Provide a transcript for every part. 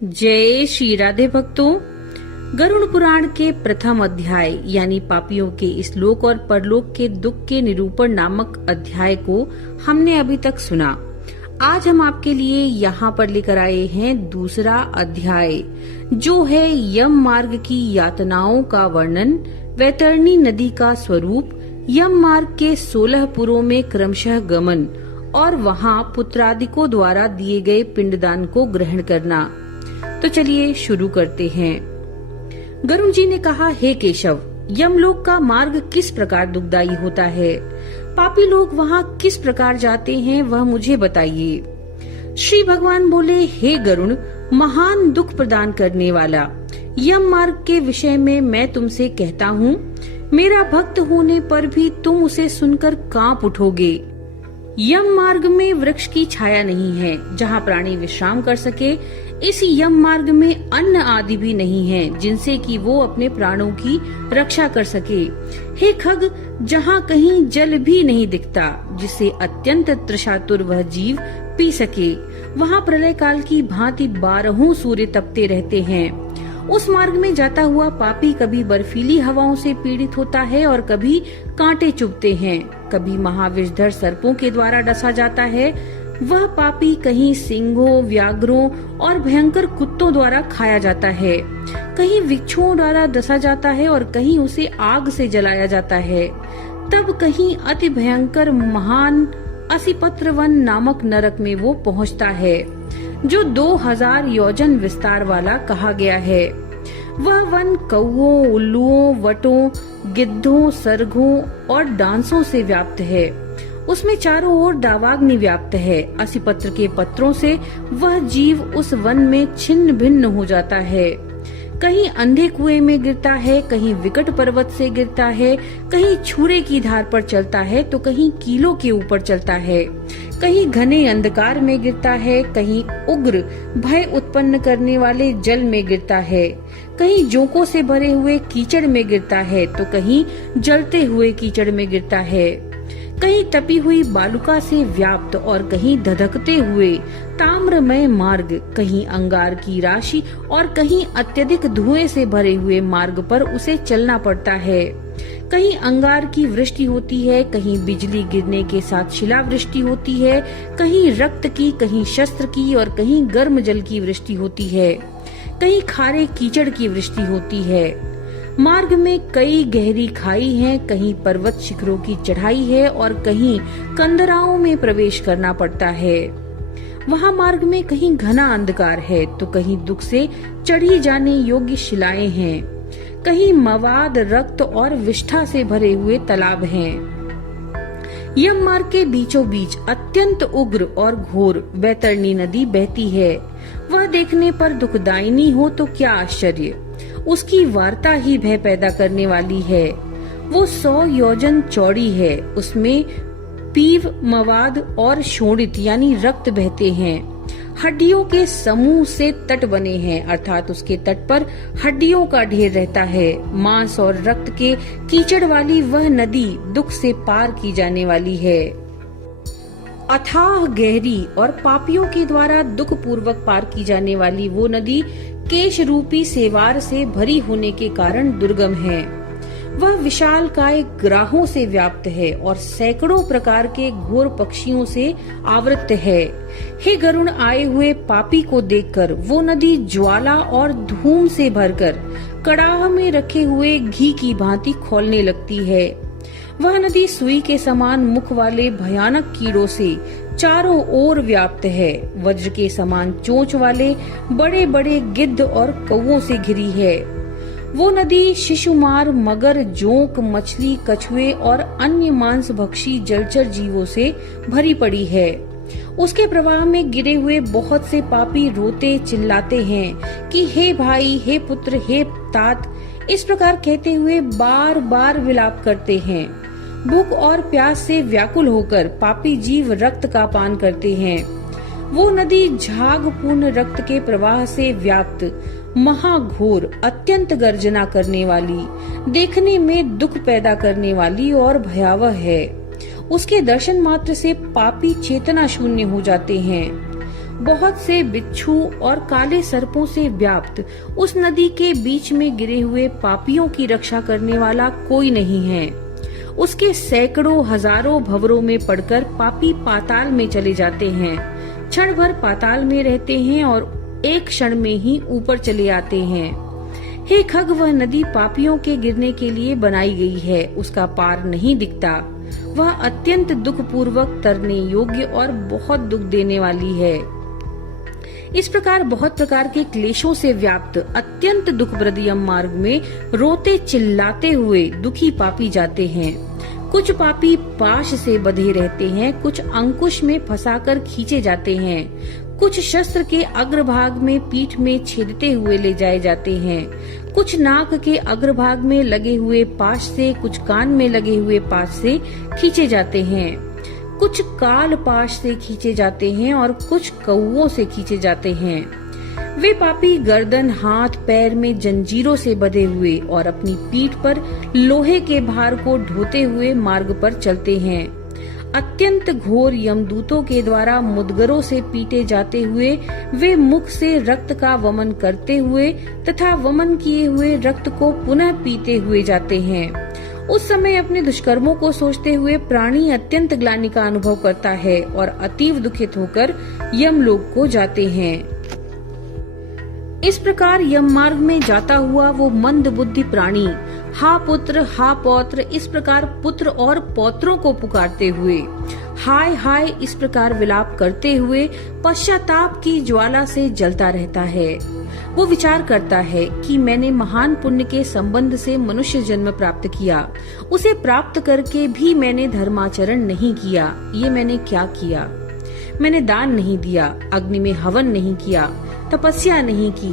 जय श्री राधे भक्तों। गरुड़ पुराण के प्रथम अध्याय यानी पापियों के श्लोक और परलोक के दुख के निरूपण नामक अध्याय को हमने अभी तक सुना। आज हम आपके लिए यहाँ पर लेकर आए हैं दूसरा अध्याय, जो है यम मार्ग की यातनाओं का वर्णन, वैतरणी नदी का स्वरूप, यम मार्ग के 16 पुरों में क्रमशः गमन और वहाँ पुत्रादिकों द्वारा दिए गए पिंडदान को ग्रहण करना। तो चलिए शुरू करते हैं। गरुड़ जी ने कहा, हे केशव, यमलोक का मार्ग किस प्रकार दुखदायी होता है? पापी लोग वहाँ किस प्रकार जाते हैं वह मुझे बताइए। श्री भगवान बोले, हे गरुड़, महान दुख प्रदान करने वाला, यम मार्ग के विषय में मैं तुमसे कहता हूँ, मेरा भक्त होने पर भी तुम उसे सुनकर कांप उठोगे। यम मार्ग में वृक्ष की छाया नहीं है जहाँ प्राणी विश्राम कर सके। इस यम मार्ग में अन्न आदि भी नहीं है जिनसे कि वो अपने प्राणों की रक्षा कर सके। हे खग, जहाँ कहीं जल भी नहीं दिखता जिससे अत्यंत तृषातुर वह जीव पी सके, वहाँ प्रलय काल की भांति 12 सूर्य तपते रहते हैं। उस मार्ग में जाता हुआ पापी कभी बर्फीली हवाओं से पीड़ित होता है और कभी कांटे चुभते हैं, कभी महाविषधर सर्पों के द्वारा डसा जाता है। वह पापी कहीं सिंहों, व्याघ्रों और भयंकर कुत्तों द्वारा खाया जाता है, कहीं वृक्षों द्वारा डसा जाता है और कहीं उसे आग से जलाया जाता है। तब कहीं अति भयंकर महान असिपत्र वन नामक नरक में वो पहुंचता है, जो 2000 योजन विस्तार वाला कहा गया है। वह वन कौओं, उल्लुओं, वटों, गिद्धों, सरघों और डांसों से व्याप्त है। उसमें चारों ओर दावाग्नि व्याप्त है। असिपत्र के पत्रों से वह जीव उस वन में छिन्न भिन्न हो जाता है। कहीं अंधे कुएं में गिरता है, कहीं विकट पर्वत से गिरता है, कहीं छुरे की धार पर चलता है तो कहीं कीलों के ऊपर चलता है, कहीं घने अंधकार में गिरता है, कहीं उग्र भय उत्पन्न करने वाले जल में गिरता है, कहीं जोंकों से भरे हुए कीचड़ में गिरता है तो कहीं जलते हुए कीचड़ में गिरता है, कहीं तपी हुई बालुका से व्याप्त और कहीं धधकते हुए ताम्रमय मार्ग, कहीं अंगार की राशि और कहीं अत्यधिक धुएं से भरे हुए मार्ग पर उसे चलना पड़ता है। कहीं अंगार की वृष्टि होती है, कहीं बिजली गिरने के साथ शिलावृष्टि होती है, कहीं रक्त की, कहीं शस्त्र की और कहीं गर्म जल की वृष्टि होती है, कहीं खारे कीचड़ की वृष्टि होती है। मार्ग में कई गहरी खाई हैं, कहीं पर्वत शिखरों की चढ़ाई है और कहीं कंदराओं में प्रवेश करना पड़ता है। वहाँ मार्ग में कहीं घना अंधकार है तो कहीं दुख से चढ़ी जाने योग्य शिलाएं हैं, कहीं मवाद, रक्त और विष्ठा से भरे हुए तालाब हैं। यम मार्ग के बीचों बीच अत्यंत उग्र और घोर वैतरणी नदी बहती है। वह देखने पर दुखदायिनी हो तो क्या आश्चर्य, उसकी वार्ता ही भय पैदा करने वाली है। वो 100 योजन चौड़ी है, उसमें पीव, मवाद और शोणित यानी रक्त बहते हैं। हड्डियों के समूह से तट बने हैं, अर्थात उसके तट पर हड्डियों का ढेर रहता है। मांस और रक्त के कीचड़ वाली वह नदी दुख से पार की जाने वाली है। अथाह गहरी और पापियों के द्वारा दुख पूर्वक पार की जाने वाली वो नदी केश रूपी सेवार से भरी होने के कारण दुर्गम है। वह विशाल काय ग्राहों से व्याप्त है और सैकड़ों प्रकार के घोर पक्षियों से आवृत है। हे गरुड़, आए हुए पापी को देखकर वो नदी ज्वाला और धूम से भरकर कड़ाह में रखे हुए घी की भांति खौलने लगती है। वह नदी सुई के समान मुख वाले भयानक कीड़ों से चारों ओर व्याप्त है। वज्र के समान चोंच वाले बड़े बड़े गिद्ध और कौवों से घिरी है। वो नदी शिशुमार, मगर, जोंक, मछली, कछुए और अन्य मांस भक्षी जलचर जीवों से भरी पड़ी है। उसके प्रवाह में गिरे हुए बहुत से पापी रोते चिल्लाते हैं कि हे भाई, हे पुत्र, हे तात, इस प्रकार कहते हुए बार बार विलाप करते हैं। भूख और प्यास से व्याकुल होकर पापी जीव रक्त का पान करते हैं। वो नदी झाग पूर्ण रक्त के प्रवाह से व्याप्त महाघोर, अत्यंत गर्जना करने वाली, देखने में दुख पैदा करने वाली और भयावह है। उसके दर्शन मात्र से पापी चेतना शून्य हो जाते हैं। बहुत से बिच्छू और काले सर्पों से व्याप्त उस नदी के बीच में गिरे हुए पापियों की रक्षा करने वाला कोई नहीं है। उसके सैकड़ों हजारों भंवरों में पड़कर पापी पाताल में चले जाते हैं, क्षण भर पाताल में रहते हैं और एक क्षण में ही ऊपर चले आते हैं। हे खग, वह नदी पापियों के गिरने के लिए बनाई गई है, उसका पार नहीं दिखता। वह अत्यंत दुख पूर्वक तरने योग्य और बहुत दुख देने वाली है। इस प्रकार बहुत प्रकार के क्लेशों से व्याप्त अत्यंत दुखप्रद यम मार्ग में रोते चिल्लाते हुए दुखी पापी जाते हैं। कुछ पापी पाश से बंधे रहते हैं, कुछ अंकुश में फंसाकर खींचे जाते हैं, कुछ शस्त्र के अग्रभाग में पीठ में छेदते हुए ले जाए जाते हैं, कुछ नाक के अग्रभाग में लगे हुए पाश से, कुछ कान में लगे हुए पाश से खींचे जाते हैं, कुछ काल पाश से खींचे जाते हैं और कुछ कौओं से खींचे जाते हैं। वे पापी गर्दन, हाथ, पैर में जंजीरों से बंधे हुए और अपनी पीठ पर लोहे के भार को ढोते हुए मार्ग पर चलते हैं। अत्यंत घोर यमदूतों के द्वारा मुदगरों से पीटे जाते हुए वे मुख से रक्त का वमन करते हुए तथा वमन किए हुए रक्त को पुनः पीते हुए जाते हैं। उस समय अपने दुष्कर्मों को सोचते हुए प्राणी अत्यंत ग्लानि का अनुभव करता है और अतीव दुखित होकर यमलोक को जाते हैं। इस प्रकार यम मार्ग में जाता हुआ वो मंद बुद्धि प्राणी हा पुत्र हा पौत्र इस प्रकार पुत्र और पौत्रों को पुकारते हुए, हाय हाय इस प्रकार विलाप करते हुए पश्चाताप की ज्वाला से जलता रहता है। वो विचार करता है कि मैंने महान पुण्य के संबंध से मनुष्य जन्म प्राप्त किया, उसे प्राप्त करके भी मैंने धर्माचरण नहीं किया। ये मैंने क्या किया? मैंने दान नहीं दिया, अग्नि में हवन नहीं किया, तपस्या नहीं की,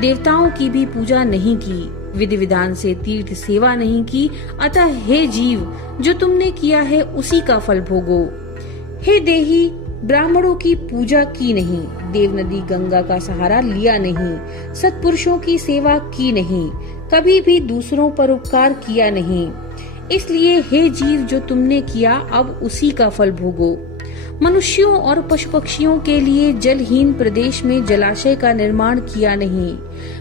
देवताओं की भी पूजा नहीं की, विधि विधान से तीर्थ सेवा नहीं की। अतः हे जीव, जो तुमने किया है उसी का फल भोगो। हे देही, ब्राह्मणों की पूजा की नहीं, देव नदी गंगा का सहारा लिया नहीं, सत्पुरुषों की सेवा की नहीं, कभी भी दूसरों पर उपकार किया नहीं। इसलिए हे जीव, जो तुमने किया अब उसी का फल भोगो। मनुष्यों और पशु पक्षियों के लिए जलहीन प्रदेश में जलाशय का निर्माण किया नहीं,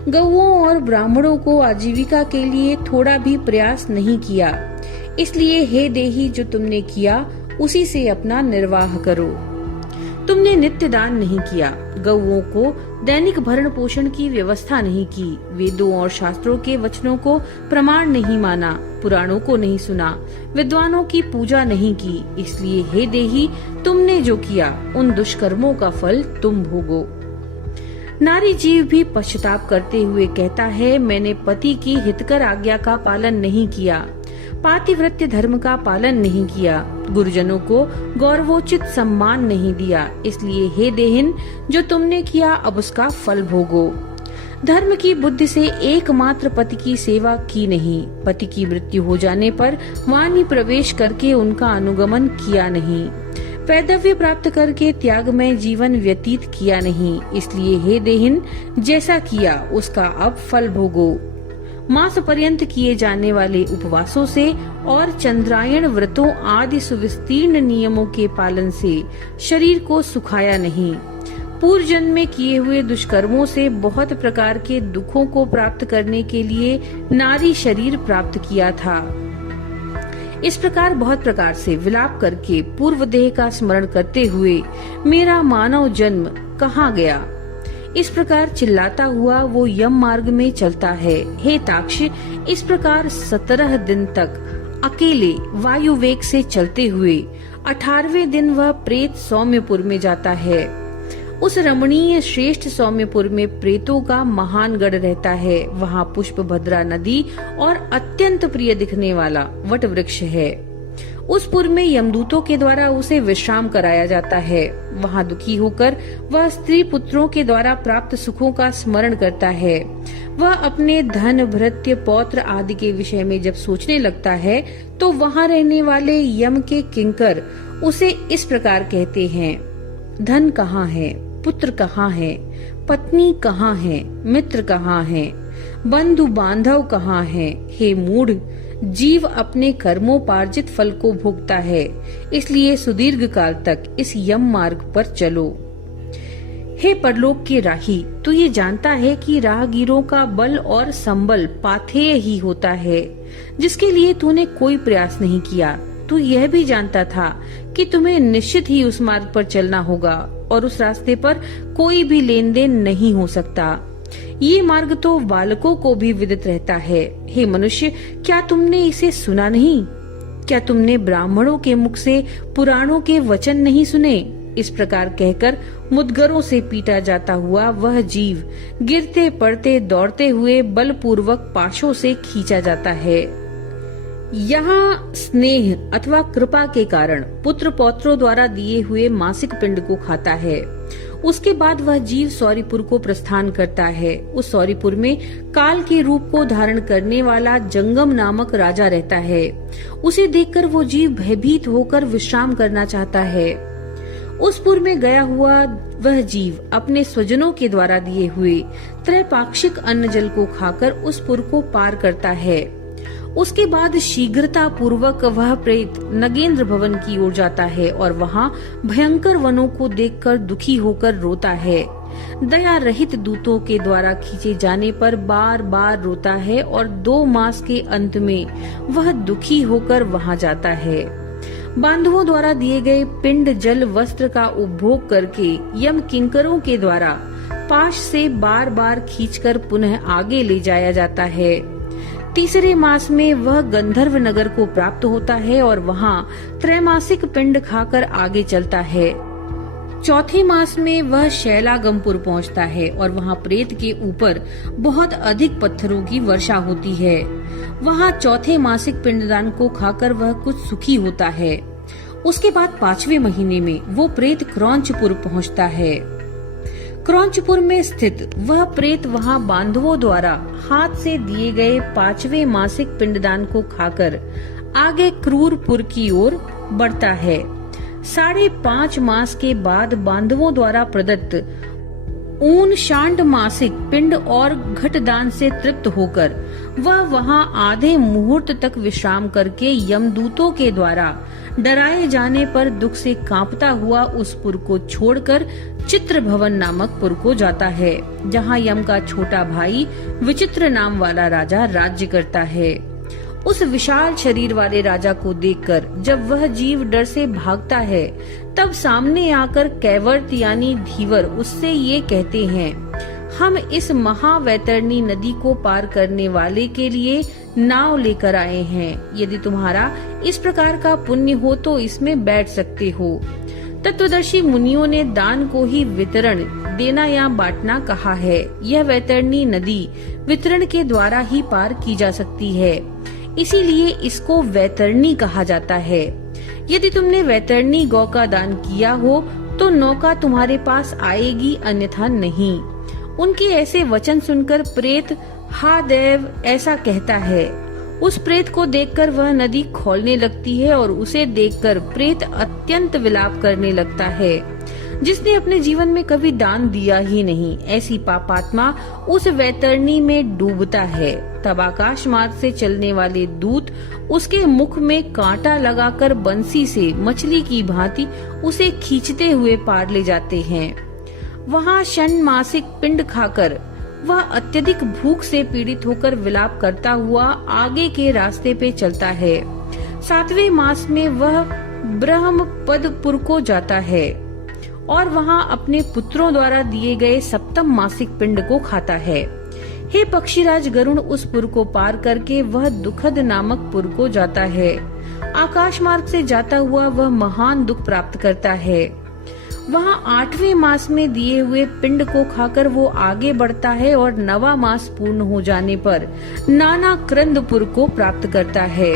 गौओं और ब्राह्मणों को आजीविका के लिए थोड़ा भी प्रयास नहीं किया। इसलिए हे देही, जो तुमने किया उसी से अपना निर्वाह करो। तुमने नित्य दान नहीं किया, गौओं को दैनिक भरण पोषण की व्यवस्था नहीं की, वेदों और शास्त्रों के वचनों को प्रमाण नहीं माना, पुराणों को नहीं सुना, विद्वानों की पूजा नहीं की। इसलिए हे देही, तुमने जो किया उन दुष्कर्मों का फल तुम भोगो। नारी जीव भी पश्चाताप करते हुए कहता है, मैंने पति की हितकर आज्ञा का पालन नहीं किया, पातिव्रत्य धर्म का पालन नहीं किया, गुरुजनों को गौरवोचित सम्मान नहीं दिया। इसलिए हे देहिन, जो तुमने किया अब उसका फल भोगो। धर्म की बुद्धि से एकमात्र पति की सेवा की नहीं, पति की मृत्यु हो जाने पर वाणी प्रवेश करके उनका अनुगमन किया नहीं, वैधव्य प्राप्त करके त्यागमय जीवन व्यतीत किया नहीं। इसलिए हे देहिन, जैसा किया उसका अब फल भोगो। मास पर्यंत किए जाने वाले उपवासों से और चंद्रायण व्रतों आदि सुविस्तीर्ण नियमों के पालन से शरीर को सुखाया नहीं। पूर्व जन्म में किए हुए दुष्कर्मों से बहुत प्रकार के दुखों को प्राप्त करने के लिए नारी शरीर प्राप्त किया था। इस प्रकार बहुत प्रकार से विलाप करके पूर्व देह का स्मरण करते हुए मेरा मानव जन्म कहाँ गया, इस प्रकार चिल्लाता हुआ वो यम मार्ग में चलता है। हे ताक्ष, इस प्रकार 17 दिन तक अकेले वायु वेग से चलते हुए 18वें दिन वह प्रेत सौम्यपुर में जाता है। उस रमणीय श्रेष्ठ सौम्यपुर में प्रेतों का महान गढ़ रहता है। वहाँ पुष्प भद्रा नदी और अत्यंत प्रिय दिखने वाला वट वृक्ष है। उस पुर में यमदूतों के द्वारा उसे विश्राम कराया जाता है। वहाँ दुखी होकर वह स्त्री पुत्रों के द्वारा प्राप्त सुखों का स्मरण करता है। वह अपने धन, भृत्य, पौत्र आदि के विषय में जब सोचने लगता है तो वहाँ रहने वाले यम के किंकर उसे इस प्रकार कहते हैं, धन कहाँ है, पुत्र कहाँ है, पत्नी कहाँ है, मित्र कहाँ है, बंधु बांधव कहाँ है। हे मूढ़, जीव अपने कर्मों पार्जित फल को भोगता है, इसलिए सुदीर्घ काल तक इस यम मार्ग पर चलो। हे परलोक के राही, तू ये जानता है कि राहगीरों का बल और संबल पाथेय ही होता है, जिसके लिए तूने कोई प्रयास नहीं किया। तू यह भी जानता था कि तुम्हें निश्चित ही उस मार्ग पर चलना होगा और उस रास्ते पर कोई भी लेन देन नहीं हो सकता। ये मार्ग तो बालकों को भी विदित रहता है। हे मनुष्य, क्या तुमने इसे सुना नहीं? क्या तुमने ब्राह्मणों के मुख से पुराणों के वचन नहीं सुने? इस प्रकार कहकर मुद्गरों से पीटा जाता हुआ वह जीव गिरते पड़ते दौड़ते हुए बलपूर्वक पाशों से खींचा जाता है। यहाँ स्नेह अथवा कृपा के कारण पुत्र पौत्रों द्वारा दिए हुए मासिक पिंड को खाता है। उसके बाद वह जीव सौरीपुर को प्रस्थान करता है। उस सौरीपुर में काल के रूप को धारण करने वाला जंगम नामक राजा रहता है। उसे देखकर वो जीव भयभीत होकर विश्राम करना चाहता है। उस पुर में गया हुआ वह जीव अपने स्वजनों के द्वारा दिए हुए त्रैपाक्षिक अन्न जल को खाकर उस पुर को पार करता है। उसके बाद शीघ्रता पूर्वक वह प्रेत नगेंद्र भवन की ओर जाता है और वहाँ भयंकर वनों को देखकर दुखी होकर रोता है। दया रहित दूतों के द्वारा खींचे जाने पर बार बार रोता है और 2 मास के अंत में वह दुखी होकर वहाँ जाता है। बांधवों द्वारा दिए गए पिंड जल वस्त्र का उपभोग करके यम किंकरों के द्वारा पाश से बार बार खींचकर पुनः आगे ले जाया जाता है। तीसरे मास में वह गंधर्व नगर को प्राप्त होता है और वहाँ त्रैमासिक पिंड खाकर आगे चलता है। चौथे मास में वह शैलागमपुर पहुँचता है और वहाँ प्रेत के ऊपर बहुत अधिक पत्थरों की वर्षा होती है। वहाँ चौथे मासिक पिंडदान को खाकर वह कुछ सुखी होता है। उसके बाद 5वें महीने में वो प्रेत क्रौंचपुर पहुँचता है। क्रौंचपुर में स्थित वह प्रेत वहाँ बांधवों द्वारा हाथ से दिए गए 5वें मासिक पिंडदान को खाकर आगे क्रूरपुर की ओर बढ़ता है। 5.5 मास के बाद बांधवों द्वारा प्रदत्त ऊन शांड मासिक पिंड और घटदान से तृप्त होकर वह वहाँ आधे मुहूर्त तक विश्राम करके यमदूतों के द्वारा डराए जाने पर दुख से कांपता हुआ उस पुर को छोड़कर चित्र भवन नामक पुर को जाता है, जहाँ यम का छोटा भाई विचित्र नाम वाला राजा राज्य करता है। उस विशाल शरीर वाले राजा को देखकर जब वह जीव डर से भागता है, तब सामने आकर कैवर्त यानी धीवर उससे ये कहते हैं, हम इस महावैतरणी नदी को पार करने वाले के लिए नाव लेकर आए हैं। यदि तुम्हारा इस प्रकार का पुण्य हो तो इसमें बैठ सकते हो। तत्वदर्शी मुनियों ने दान को ही वितरण देना या बांटना कहा है। यह वैतरणी नदी वितरण के द्वारा ही पार की जा सकती है, इसीलिए इसको वैतरणी कहा जाता है। यदि तुमने वैतरणी गौ का दान किया हो तो नौका तुम्हारे पास आएगी, अन्यथा नहीं। उनके ऐसे वचन सुनकर प्रेत हा देव ऐसा कहता है। उस प्रेत को देखकर वह नदी खौलने लगती है और उसे देखकर प्रेत अत्यंत विलाप करने लगता है। जिसने अपने जीवन में कभी दान दिया ही नहीं, ऐसी पापात्मा उस वैतरणी में डूबता है। तब आकाश मार्ग से चलने वाले दूत उसके मुख में कांटा लगाकर बंसी से मछली की भांति उसे खींचते हुए पार ले जाते हैं। वहाँ षण्मासिक पिंड खाकर वह अत्यधिक भूख से पीड़ित होकर विलाप करता हुआ आगे के रास्ते पे चलता है। 7वें मास में वह ब्रह्मपदपुर को जाता है और वहाँ अपने पुत्रों द्वारा दिए गए 7म मासिक पिंड को खाता है। हे पक्षीराज गरुण, उस पुर को पार करके वह दुखद नामक पुर को जाता है। आकाश मार्ग से जाता हुआ वह महान दुख प्राप्त करता है। वहाँ 8वें मास में दिए हुए पिंड को खाकर वो आगे बढ़ता है और 9वां मास पूर्ण हो जाने पर नाना क्रंदपुर को प्राप्त करता है।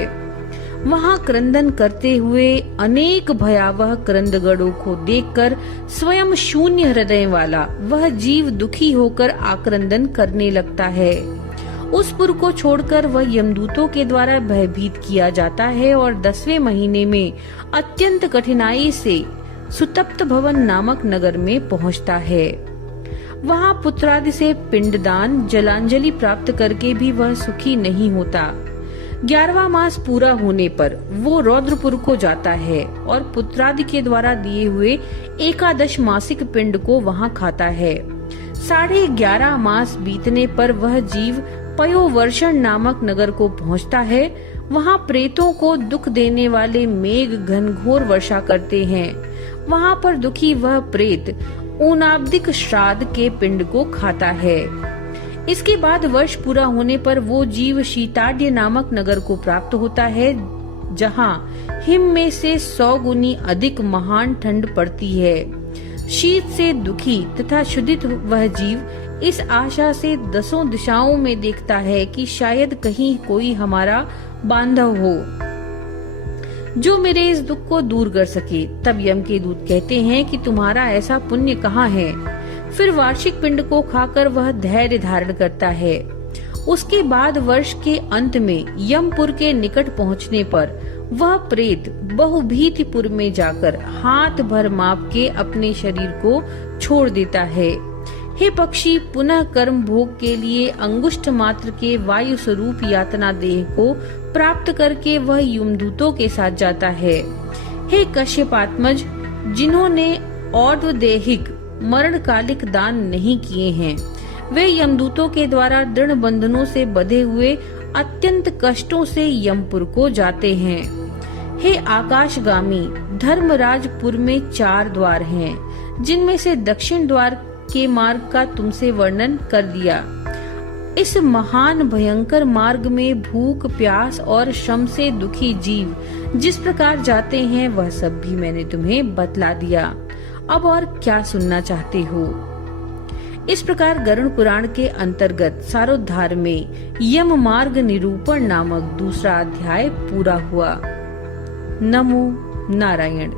वहाँ क्रंदन करते हुए अनेक भयावह क्रंदगढ़ों को देखकर स्वयं शून्य हृदय वाला वह जीव दुखी होकर आक्रंदन करने लगता है। उस पुर को छोड़कर वह यमदूतों के द्वारा भयभीत किया जाता है और 10वें महीने में अत्यंत कठिनाई से सुतप्त भवन नामक नगर में पहुंचता है। वहाँ पुत्रादि से पिंडदान जलांजलि प्राप्त करके भी वह सुखी नहीं होता। 11वां मास पूरा होने पर वो रौद्रपुर को जाता है और पुत्रादि के द्वारा दिए हुए एकादश मासिक पिंड को वहां खाता है। 11.5 मास बीतने पर वह जीव पयोवर्षण नामक नगर को पहुंचता है। वहां प्रेतों को दुख देने वाले मेघ घनघोर वर्षा करते हैं। वहां पर दुखी वह प्रेत ऊनाब्दिक श्राद्ध के पिंड को खाता है। इसके बाद वर्ष पूरा होने पर वो जीव शीताड्य नामक नगर को प्राप्त होता है, जहां हिम में से 100 गुनी अधिक महान ठंड पड़ती है। शीत से दुखी तथा क्षुधित वह जीव इस आशा से 10 दिशाओं में देखता है कि शायद कहीं कोई हमारा बांधव हो जो मेरे इस दुख को दूर कर सके। तब यम के दूत कहते हैं कि तुम्हारा ऐसा पुण्य कहाँ है। फिर वार्षिक पिंड को खाकर वह धैर्य धारण करता है। उसके बाद वर्ष के अंत में यमपुर के निकट पहुंचने पर वह प्रेत बहुभीतिपुर में जाकर हाथ भर माप के अपने शरीर को छोड़ देता है। हे पक्षी, पुनः कर्म भोग के लिए अंगुष्ठ मात्र के वायु स्वरूप यातना देह को प्राप्त करके वह यमदूतों के साथ जाता है। हे कश्यपात्मज, जिन्होंने और्ध्वदेहिक मरणकालिक दान नहीं किए हैं, वे यमदूतों के द्वारा दृढ़ बंधनों से बंधे हुए अत्यंत कष्टों से यमपुर को जाते हैं। हे आकाशगामी, धर्मराजपुर में 4 द्वार हैं, जिनमें से दक्षिण द्वार के मार्ग का तुमसे वर्णन कर दिया। इस महान भयंकर मार्ग में भूख, प्यास और श्रम से दुखी जीव जिस प्रकार जाते हैं वह सब भी मैंने तुम्हें बतला दिया। अब और क्या सुनना चाहते हो। इस प्रकार गरुड़ पुराण के अंतर्गत सारोद्धार में यम मार्ग निरूपण नामक दूसरा अध्याय पूरा हुआ। नमो नारायण।